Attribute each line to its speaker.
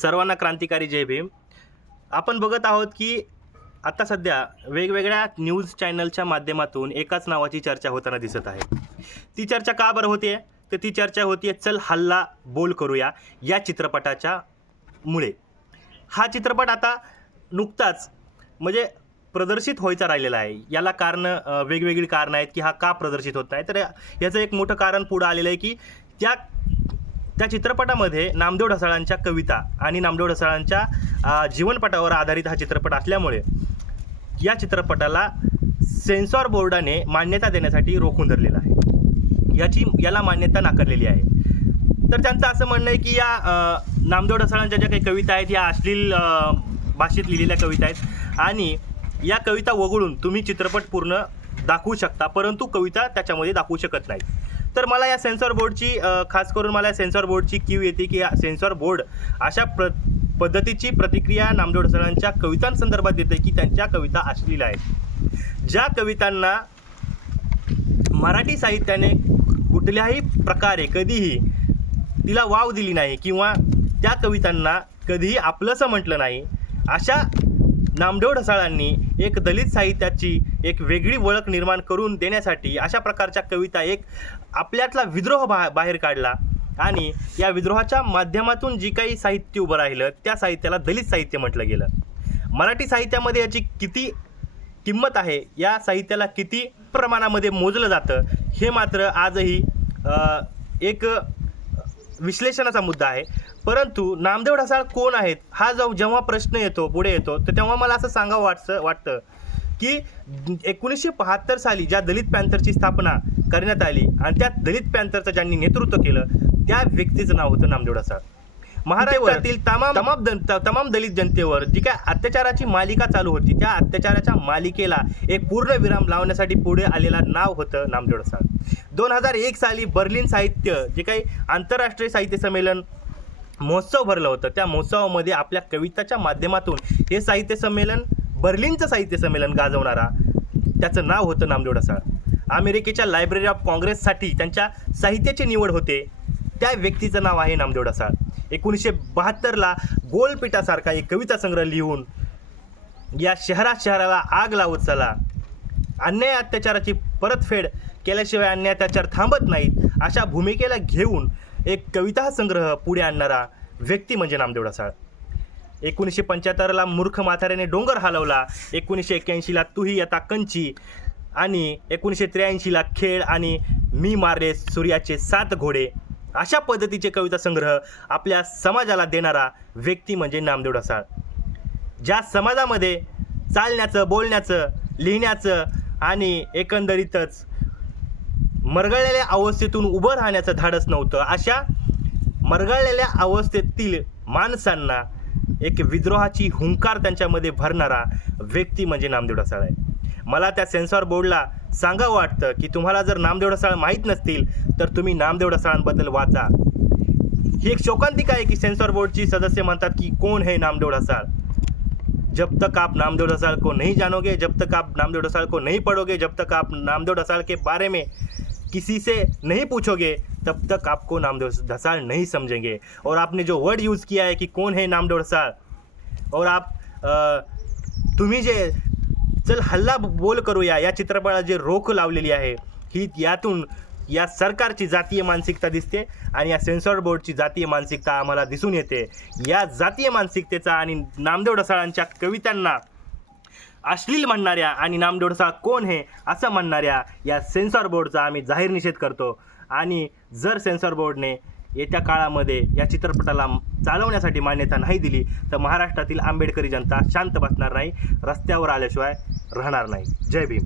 Speaker 1: सर्वांना क्रांतिकारी जय भीम. आपण बघत आहोत की आता सध्या वेगवेगळ्या न्यूज चॅनलच्या माध्यमातून एकाच नावाची चर्चा होताना दिसत आहे. ती चर्चा का बरं होते तर ती चर्चा होती आहे चल हल्ला बोल करूया या चित्रपटाच्या मुळे. हा चित्रपट आता नुकताच म्हणजे प्रदर्शित व्हायचा राहिलेला आहे. याला कारणं वेगवेगळी कारणं आहेत की हा का प्रदर्शित होत नाही? तर याचं एक मोठं कारण पुढं आलेलं आहे की त्या त्या चित्रपटामध्ये नामदेव ढसाळांच्या कविता आणि नामदेव ढसाळांच्या जीवनपटावर आधारित हा चित्रपट असल्यामुळे या चित्रपटाला सेन्सॉर बोर्डाने मान्यता देण्यासाठी रोखून धरलेला आहे. याची याला मान्यता नाकारलेली आहे. तर त्यांचं असं म्हणणं आहे की या नामदेव ढसाळांच्या ज्या काही कविता आहेत या अश्लील भाषेत लिहिलेल्या कविता आहेत आणि या कविता वगळून तुम्ही चित्रपट पूर्ण दाखवू शकता परंतु कविता त्याच्यामध्ये दाखवू शकत नाही तर मला या सेन्सॉर बोर्डची खास करून मला या सेन्सॉर बोर्डची कीव येते की या सेन्सॉर बोर्ड अशा प्र पद्धतीची प्रतिक्रिया नामदेव सरांच्या कवितांसंदर्भात देते की त्यांच्या कविता अश्लील आहेत. ज्या कवितांना मराठी साहित्याने कुठल्याही प्रकारे कधीही तिला वाव दिली नाही किंवा त्या कवितांना कधीही आपलंसं म्हटलं नाही अशा नामदेव ढसाळांनी एक दलित साहित्याची एक वेगळी ओळख निर्माण करून देण्यासाठी अशा प्रकारच्या कविता एक आपल्यातला विद्रोह बा बाहेर काढला. आणि या विद्रोहाच्या माध्यमातून जी काही साहित्य उभं राहिलं त्या साहित्याला दलित साहित्य म्हटलं गेलं. मराठी साहित्यामध्ये याची किती किंमत आहे या साहित्याला किती प्रमाणामध्ये मोजलं जातं हे मात्र आजही एक विश्लेषणाचा मुद्दा आहे. परंतु नामदेव ढसाळ कोण आहेत? हा जो जेव्हा प्रश्न येतो पुढे येतो तर तेव्हा मला असं सांगावं वाटतं वाटतं की एकोणीसशे बहात्तर साली ज्या दलित पॅन्थरची स्थापना करण्यात आली आणि त्या दलित पॅन्थरचं ज्यांनी नेतृत्व केलं त्या व्यक्तीचं नाव होतं नामदेव ढसाळ. महाराष्ट्रातील तमाम तमाम तमाम दलित जनतेवर जी काय अत्याचाराची मालिका चालू होती त्या अत्याचाराच्या मालिकेला एक पूर्ण विराम लावण्यासाठी पुढे आलेला नाव होतं नामदेव ढसाळ. दोन हजार एक साली बर्लिन साहित्य जे काही आंतरराष्ट्रीय साहित्य संमेलन महोत्सव भरलं होतं. त्या महोत्सवामध्ये आपल्या कविताच्या माध्यमातून हे साहित्य संमेलन बर्लिनचं साहित्य संमेलन गाजवणारा त्याचं नाव होतं नामदेव ढसाळ अमेरिकेच्या लायब्ररी ऑफ काँग्रेससाठी त्यांच्या साहित्याची निवड होते. त्या व्यक्तीचं नाव आहे नामदेव ढसाळ एकोणीसशे बहात्तरला गोलपिठासारखा एक कविता संग्रह लिहून या शहरा शहराला आग लावत चला. अन्याय अत्याचाराची परतफेड केल्याशिवाय अन्याय अत्याचार थांबत नाहीत अशा भूमिकेला घेऊन एक कविता संग्रह पुढे आणणारा व्यक्ती म्हणजे नामदेव ढसाळ. एकोणीसशे पंच्याहत्तरला मूर्ख म्हाताऱ्याने डोंगर हलवला एकोणीसशे एक्क्याऐंशीला तुही यता कंची आणि एकोणीसशे त्र्याऐंशीला खेळ आणि मी मारले सूर्याचे सात घोडे. अशा पद्धतीचे कविता संग्रह आपल्या समाजाला देणारा व्यक्ती म्हणजे नामदेव ढसाळ. ज्या समाजामध्ये चालण्याचं बोलण्याचं लिहिण्याचं आणि एकंदरीतच मरगळलेल्या अवस्थेतून उभं राहण्याचं धाडस नव्हतं. अशा मरगळलेल्या अवस्थेतील माणसांना एक विद्रोहाची हुंकार त्यांच्यामध्ये भरणारा व्यक्ती म्हणजे नामदेव ढसाळ आहे. मला त्या सेन्सॉर बोर्डला सांगावं वाटतं की तुम्हाला जर नामदेव ढसाळ माहीत नसतील तर तुम्ही नामदेव ढसाळांबद्दल वाचा. ही एक शोकांतिका आहे की सेन्सॉर बोर्डची सदस्य म्हणतात की कोण हे नामदेव ढसाळ? जब तक आप नामदेव ढसाल को नहीं जानोगे जब तक आप नामदेव ढसाल को नहीं पढ़ोगे जब तक आप नामदेव ढसाल के बारे में किसी से नहीं पूछोगे तब तक आपको नामदेव ढसाल नहीं समझेंगे। और आपने जो वर्ड यूज़ किया है कि कौन है नामदेव ढसाल? और आप तुम्ही जे चल हल्ला बोल करूया या चित्रपटाला जे रोख लावलेली आहे ही यातून या सरकारची जातीय मानसिकता दिसते आणि या सेन्सॉर बोर्डची जातीय मानसिकता आम्हाला दिसून येते. या जातीय मानसिकतेचा आणि नामदेव ढसाळांच्या कवितांना अश्लील म्हणणाऱ्या आणि नामदेवडसा कोण हे असं म्हणणाऱ्या या सेन्सॉर बोर्डचा आम्ही जाहीर निषेध करतो. आणि जर सेन्सॉर बोर्डने येत्या काळामध्ये या चित्रपटाला चालवण्यासाठी मान्यता नाही दिली तर महाराष्ट्रातील आंबेडकरी जनता शांत बसणार नाही रस्त्यावर आल्याशिवाय राहणार नाही. जय भीम.